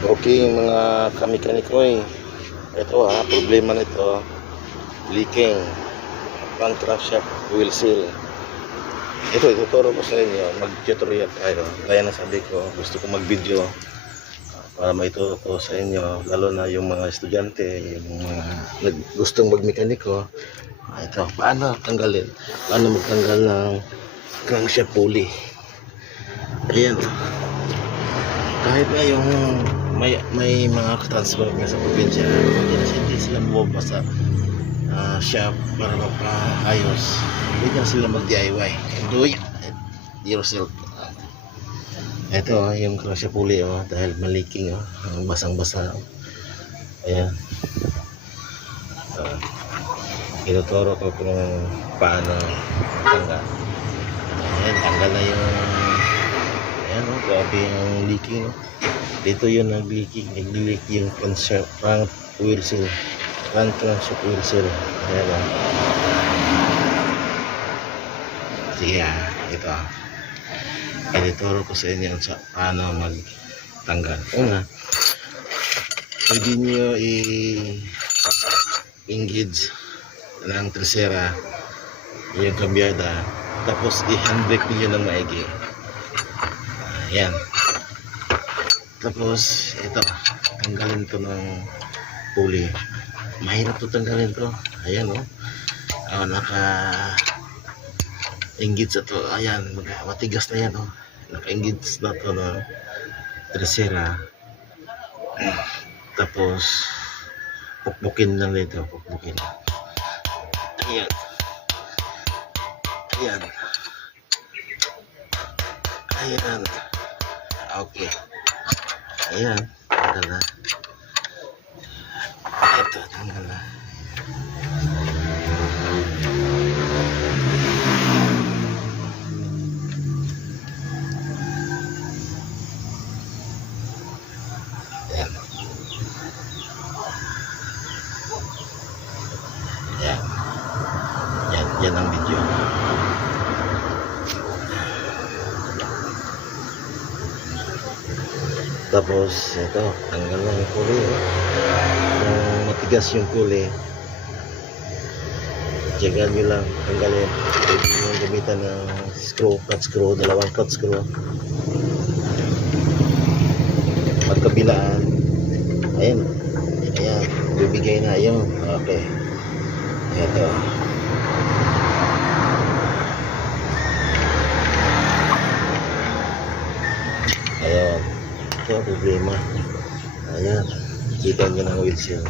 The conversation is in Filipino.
Okay, mga kami-kaniko ito problema nito, leaking, crankshaft oil seal. Ito, ituturo ko sa inyo, mag-tutorial tayo. Kaya na sabi ko, gusto ko mag-video para maituro ko sa inyo, lalo na yung mga estudyante, yung mga gustong mag-mekaniko. Ito, paano tanggalin? Paano magtanggal ng crankshaft pulley? Ayan. Kahit na yung may mga transfer nga sa probinsya, hindi sila bumaba sa shop para mapaayos. Hindi na sila mag-DIY. Do it yourself. Ito yung crankshaft pulley dahil maliking basang-basa. Ayan. Tinuturo ko kung paano tanggal. Ayan, tanggal na yung grabe yung leaking. Dito yun nag-leak yung crankshaft oil seal. Crankshaft oil seal. Ayan sige ito. Ituturo ko sa inyo sa paano magtanggal. Una, pwede nyo i-engage ng tresera yung kambyada, tapos i-handbrake niyo ng maigi. Ayan. Tapos ito, tanggalin to ng pulley. Mahirap to tanggalin to. Ayan naka engage na to. Ayan, matigas na yan naka-engage na to ng tresera. Tapos pukpukin lang nito, pukpukin. Ayan. Ayan. Ayan. Okay. Ayan, tanggal na. Ito, tanggal na. Ayan. Ayan. Yan ang video. Tapos ito, tanggal na yung pulley yung matigas yung pulley, tiyagaan nyo lang tanggalin. Pwede nyo gamitan ng screw, cut screw, dalawang cut screw magkabilaan. Ayan, bibigay na yung okay. Ito ayan, ito problema. Ayan, kita nyo ng oil seal.